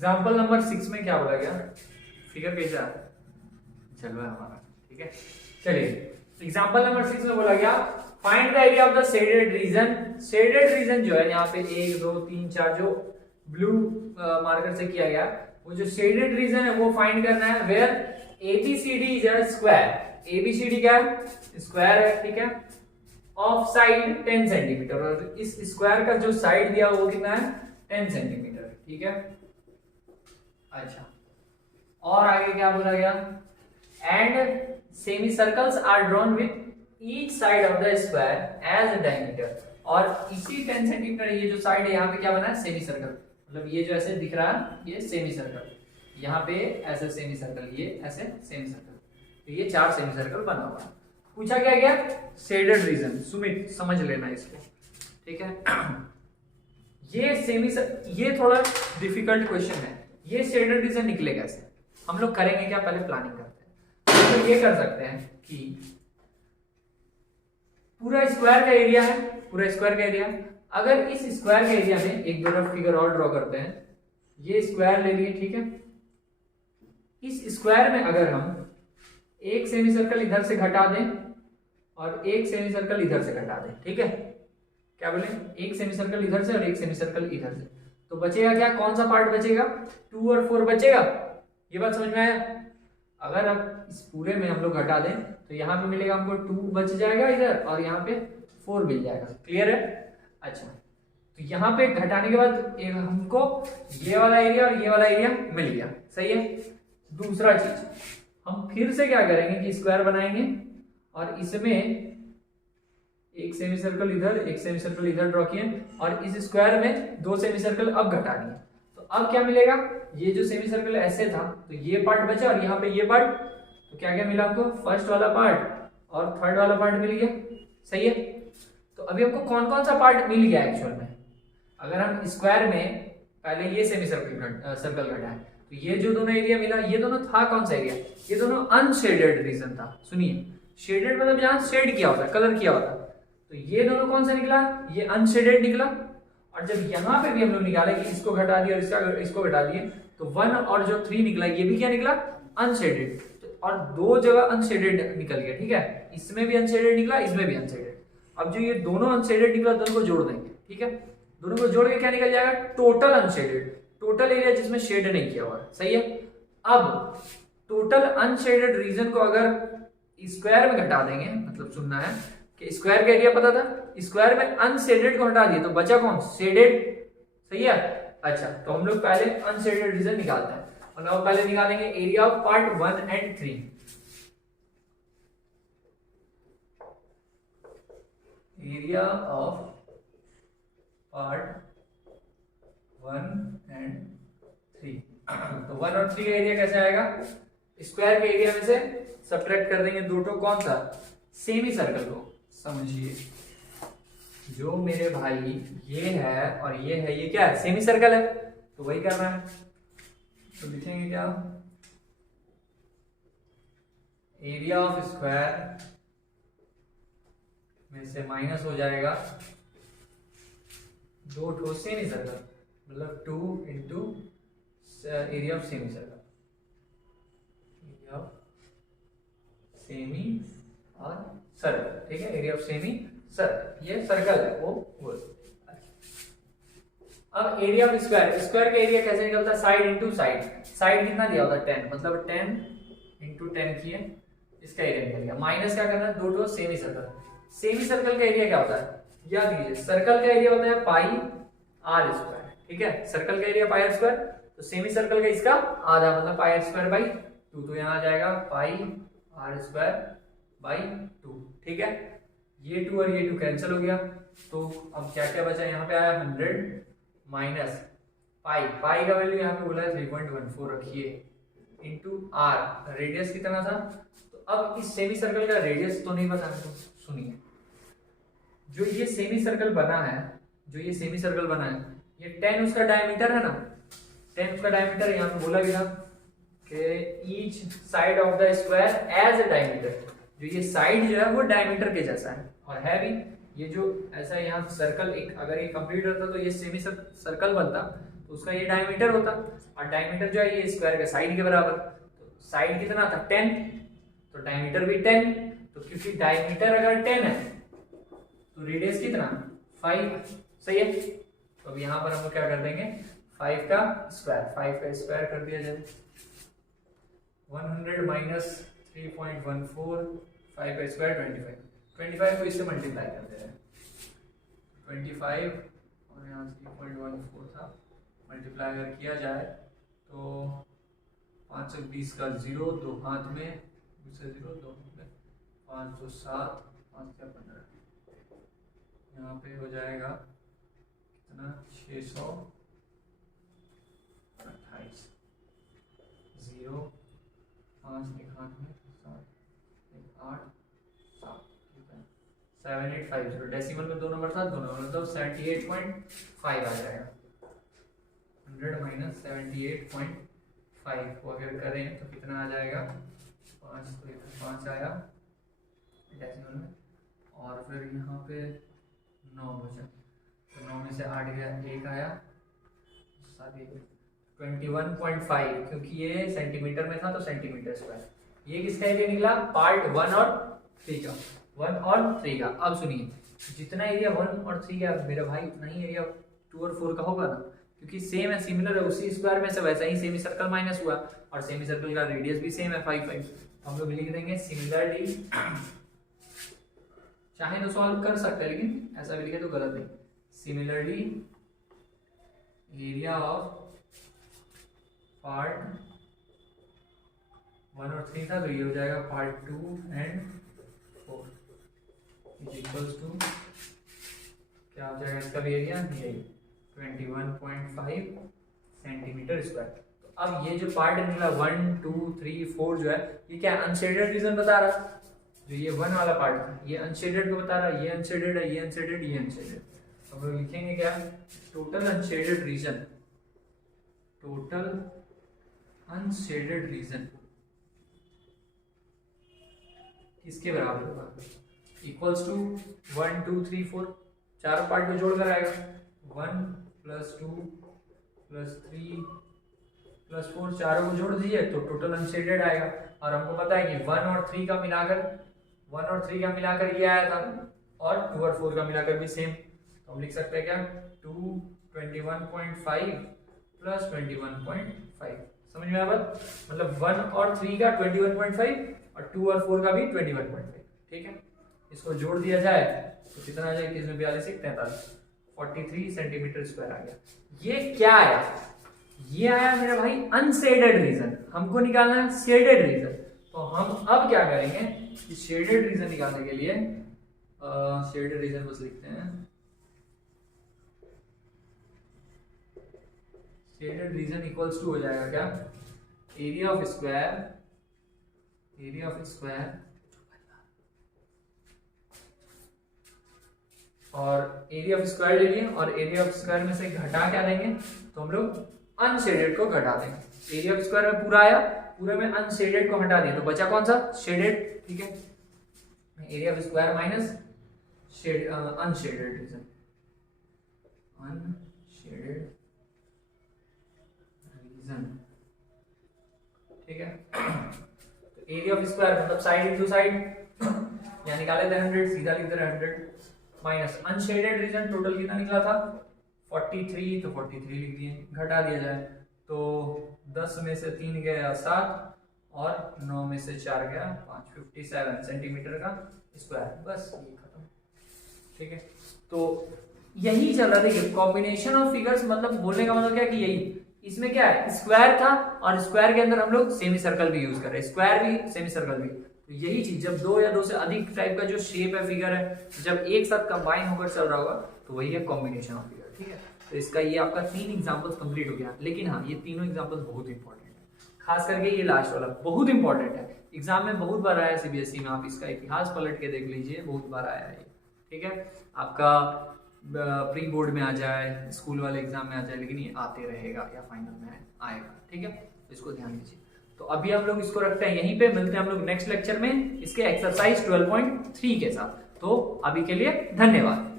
Example number 6 में क्या बोला गया, फिगर कैसा चल रहा है हमारा, ठीक है। चलिए एग्जाम्पल नंबर 6 में बोला गया find the area of the shaded region. Shaded region जो है यहाँ पे 1 2 3 4 जो ब्लू मार्कर से किया गया, वो जो शेडेड रीजन है वो फाइंड करना है where ABCD is a square. ABCD क्या है, स्क्वायर है, ठीक है, ऑफ साइड 10 सेंटीमीटर, और इस स्क्वायर का जो साइड दिया वो कितना है 10 सेंटीमीटर, ठीक है। अच्छा, और आगे क्या बोला गया, and semi circles are drawn with each side of the square as a diameter, और इसी 10 सेंटीमीटर ये जो साइड है यहाँ पे क्या बना है सेमी सर्कल, मतलब ये जो ऐसे दिख रहा है ये सेमी सर्कल, यहाँ पे ऐसे सेमी सर्कल, ये ऐसे सेमी सर्कल, तो ये 4 सेमी सर्कल बना हुआ है। पूछा क्या गया शेडेड रीजन, सुमित समझ लेना इसको, ठीक है। ये थोड़ा डिफिकल्ट क्वेश्चन है, ये शेडेड रीजन निकले कैसे, हम लोग करेंगे क्या, पहले प्लानिंग करते हैं। तो ये कर सकते हैं कि पूरा स्क्वायर का एरिया है, पूरा स्क्वायर का एरिया, अगर इस स्क्वायर के एरिया में एक दो फिगर और ड्रॉ करते हैं, ये स्क्वायर ले लिए, ठीक है। इस स्क्वायर में अगर हम एक सेमी सर्कल इधर से घटा दें और एक सेमी सर्कल इधर से घटा दें, ठीक है, क्या बोले, एक सेमी सर्कल इधर से और एक सेमी सर्कल इधर से, तो बचेगा क्या, कौन सा पार्ट बचेगा, 2 और 4 बचेगा। ये बात समझ में आया। अगर अब इस पूरे में हम लोग घटा दें तो यहाँ पे मिलेगा हमको 2 बच जाएगा इधर, और यहाँ पे 4 मिल जाएगा, क्लियर है। अच्छा, तो यहाँ पे घटाने के बाद हमको ये वाला एरिया और ये वाला एरिया मिल गया, सही है। दूसरा चीज हम फिर से क्या करेंगे कि स्क्वायर बनाएंगे और इसमें एक सेमी सर्कल इधर एक सेमी सर्कल इधर ड्रॉ किए, और इस स्क्वायर में 2 सेमी सर्कल अब घटा दिए, तो अब क्या मिलेगा, ये जो सेमी सर्कल ऐसे था तो ये पार्ट बचा और यहाँ पे ये पार्ट, तो क्या क्या मिला आपको, फर्स्ट वाला पार्ट और थर्ड वाला पार्ट मिल गया, सही है। तो अभी हमको कौन कौन सा पार्ट मिल गया एक्चुअल में, अगर हम स्क्वायर में पहले ये सेमी सर्कल घटाए तो ये जो दोनों एरिया मिला, ये दोनों था कौन सा एरिया, ये दोनों अनशेडेड रीजन था। सुनिए, शेडेड मतलब जहां शेड किया होता, कलर किया होता, तो ये दोनों कौन सा निकला, ये अनशेडेड निकला। और जब यहाँ पे भी हम लोग निकाले कि इसको घटा दिया और इसको घटा दिए, तो 1 और जो 3 निकला ये भी क्या निकला, अनशेडेड, और 2 जगह अनशेडेड निकल गया, ठीक है, इसमें भी अनशेडेड निकला, इसमें भी अनशेडेड। अब जो ये दोनों अनशेडेड निकला दोनों को जोड़ देंगे, ठीक है, दोनों को जोड़ के क्या निकल जाएगा, टोटल अनशेडेड, टोटल एरिया जिसमें शेड नहीं किया हुआ, सही है। अब टोटल अनशेडेड रीजन को अगर स्क्वायर में घटा देंगे, मतलब सुनना है कि स्क्वायर का एरिया पता था, स्क्वायर में अनशेडेड को हटा दिए तो बचा कौन, शेडेड, सही है। अच्छा, तो हम लोग पहले अनशेडेड रीजन निकालते हैं, और अब पहले निकालेंगे area of part 1 and 3। Area of part 1 and 3, तो 1 और 3 का एरिया कैसे आएगा, स्क्वायर के एरिया में से सब्ट्रैक्ट कर देंगे 2 कौन सा, सेमी सर्कल को। समझिए, जो मेरे भाई ये है और ये है, ये क्या है, सेमी सर्कल है, तो वही करना है। तो लिखेंगे क्या, एरिया ऑफ स्क्वायर में से माइनस हो जाएगा 2 सेमी सर्कल, मतलब 2 into area of semi circle, area of semi और सर्कल, ठीक है, एरिया ऑफ सेमी सर्कल, ये सर्कल है वो गोल। अब एरिया ऑफ स्क्वायर, स्क्वायर का एरिया कैसे निकलता है, साइड इंटू साइड, साइड कितना दिया होता है 10, मतलब 10 इंटू 10 किए, इसका एरिया निकल गया। माइनस क्या करना है, 2 सेमी सर्कल, सेमी सर्कल का एरिया क्या होता है, याद कीजिए, सर्कल का एरिया होता है पाई आर स्क्वायर, ठीक है, सर्कल का एरिया पाई आर स्क्वायर, तो सेमी सर्कल का इसका आधा, मतलब पाई आर स्क्वायर बाई 2, तो यहाँ आ जाएगा पाई आर स्क्वायर बाई 2, ठीक है। ये 2 और ये 2 कैंसिल हो गया, तो अब क्या क्या बचा, यहाँ पे आया 100 माइनस पाई, पाई का वैल्यू यहाँ पे बोला है 3.14 रखिए, इंटू आर, रेडियस कितना था, तो अब इस सेमी सर्कल का रेडियस तो नहीं पता हमको। सुनिए, जो ये सेमी सर्कल बना है, जो ये सेमी सर्कल बना है, ये 10 उसका डायमीटर है ना, 10 उसका डायमीटर, यहाँ पे बोला गया कि each side of the square as a diameter, जो ये साइड जो है वो डायमीटर के जैसा है, और है भी, ये जो ऐसा यहाँ सर्कल एक अगर ये कंप्लीट होता तो ये सेमी सर्कल बनता, तो उसका ये डायमीटर होता, और डायमीटर जो है ये स्क्वायर के साइड के बराबर, तो साइड कितना था 10, तो डायमीटर भी 10, तो क्योंकि डायमीटर अगर 10 है तो रेडियस कितना 5, सही है। तो अब यहाँ पर हम लोग क्या कर देंगे 5 का स्क्वायर कर दिया जाए, 100 माइनस 3.14, 5 का स्क्वायर 25 को इससे मल्टीप्लाई कर दे रहे हैं, 25 और यहाँ 3.14 था, मल्टीप्लाई अगर किया जाए तो 520 का 0, 2 हाथ में, दूसरे 0 2 हाथ में, 507, 5 क्या 15, यहाँ पे हो जाएगा कितना 628, 0 5 एक हाथ में, 7 एक 8 7, 7850, डेसिमल में 2 नंबर था, 2 नंबर मतलब 78.5 आ जाएगा, 100 माइनस 78.5 को अगर करें तो कितना आ जाएगा 5, तो 5 आया डेसिमल में, और फिर यहाँ पे 9 बचा, तो 9 में से 8 गया, 1 आया, 21.5, क्योंकि ये सेंटीमीटर में था तो सेंटीमीटर स्क्वायर। ये किसका एरिया निकला पार्ट 1 और 3 का, 1 और 3 का। अब सुनिए जितना एरिया 1 और 3 का मेरा भाई उतना ही एरिया 2 और 4 का होगा ना, क्योंकि सेम है, सिमिलर है, उसी स्क्वायर में से वैसा ही सेमी सर्कल माइनस हुआ, और सेमी सर्कल का रेडियस भी सेम है 5 हम लोग लिख देंगे सिमिलरली, चाहे तो सॉल्व कर सकते हैं लेकिन ऐसा भी लिखे तो गलत है, सिमिलरली एरिया ऑफ पार्ट 1 और 3 था, तो ये हो जाएगा part 2 and 4 is equals to क्या हो जाएगा इसका भी एरिया, यही 21.5 सेंटीमीटर स्क्वायर। तो अब ये जो पार्ट निकला 1 2 3 4 जो है ये क्या अनशेडेड रीजन बता रहा है, जो ये 1 वाला पार्ट था ये अनशेडेड को बता रहा है, ये अनशेडेड है, ये अनशेडेड, ये अनशेडेड। तो हम लोग लिखेंगे क्या total unshaded region, total unshaded region किसके बराबर होगा, इक्वल्स टू 1 2 3 4, चारों पार्ट को जोड़कर आएगा 1 + 2 + 3 + 4, चारों को जोड़ दीजिए तो टोटल अनशेडेड आएगा। और हमको पता है कि 1 और 3 का मिलाकर ये आया था, और 2 और 4 का मिलाकर भी सेम, तो हम लिख सकते हैं क्या 2 21.5 + 21.5, समझ में आया बात, मतलब 1 और 3 का 21.5 और 2 और 4 का भी 21.5, ठीक है। इसको जोड़ दिया जाए तो कितना आ जाएगा, 43 में 43 43 सेंटीमीटर स्क्वायर आ गया। ये क्या आया, ये आया मेरा भाई अनशेडेड रीजन, हमको निकालना है शेडेड रीजन। तो हम अब क्या करेंगे कि शेडेड रीजन निकालने के लिए शेडेड रीजन बस लिखते हैं, शेडेड रीजन इक्वल्स टू हो जाएगा क्या एरिया ऑफ स्क्वायर और एरिया ऑफ स्क्वायर ले लिए, और एरिया ऑफ स्क्वायर में से घटा क्या देंगे, तो हम लोग अनशेडेड को घटा देंगे। एरिया ऑफ स्क्वायर में पूरा आया, पूरे में अनशेडेड को हटा दिया तो बचा कौन सा शेडेड, ठीक है। Area of square minus unshaded region, ठीक है। तो एरिया ऑफ स्क्वायर मतलब साइड इनटू साइड, यहाँ निकाले थे 100, सीधा लिख दे रहे 100 माइनस अनशेडेड रीजन, टोटल कितना निकला था 43, तो 43 लिख दिए, घटा दिया जाए तो 10 में से 3 गया 7 और 9 में से 4 गया 5, 57 सेंटीमीटर का स्क्वायर, बस ये खत्म, ठीक है। तो यही चल रहा, देखिए कॉम्बिनेशन ऑफ फिगर्स, मतलब बोलने का मतलब क्या कि यही, इसमें क्या है स्क्वायर था और स्क्वायर के अंदर हम लोग सेमी सर्कल भी यूज कर रहे हैं, स्क्वायर भी सेमी सर्कल भी, तो यही चीज जब 2 या 2 से अधिक टाइप का जो शेप है फिगर है जब एक साथ कंबाइन होकर चल रहा होगा तो वही है कॉम्बिनेशन ऑफ फिगर, ठीक है। तो इसका ये आपका 3 एग्जांपल्स कंप्लीट हो गया, लेकिन हाँ ये तीनों एग्जांपल्स बहुत इंपॉर्टेंट है, खास करके ये लास्ट वाला बहुत इंपॉर्टेंट है, एग्जाम में बहुत बार आया सीबीएसई में, आप इसका इतिहास पलट के देख लीजिए, बहुत बार आया है, ठीक है। आपका प्री बोर्ड में आ जाए, स्कूल वाले एग्जाम में आ जाए, लेकिन ये आते रहेगा या फाइनल में आएगा, ठीक है। तो इसको ध्यान दीजिए। तो अभी हम लोग इसको रखते हैं यहीं पे, मिलते हैं हम लोग नेक्स्ट लेक्चर में इसके एक्सरसाइज 12.3 के साथ। तो अभी के लिए धन्यवाद।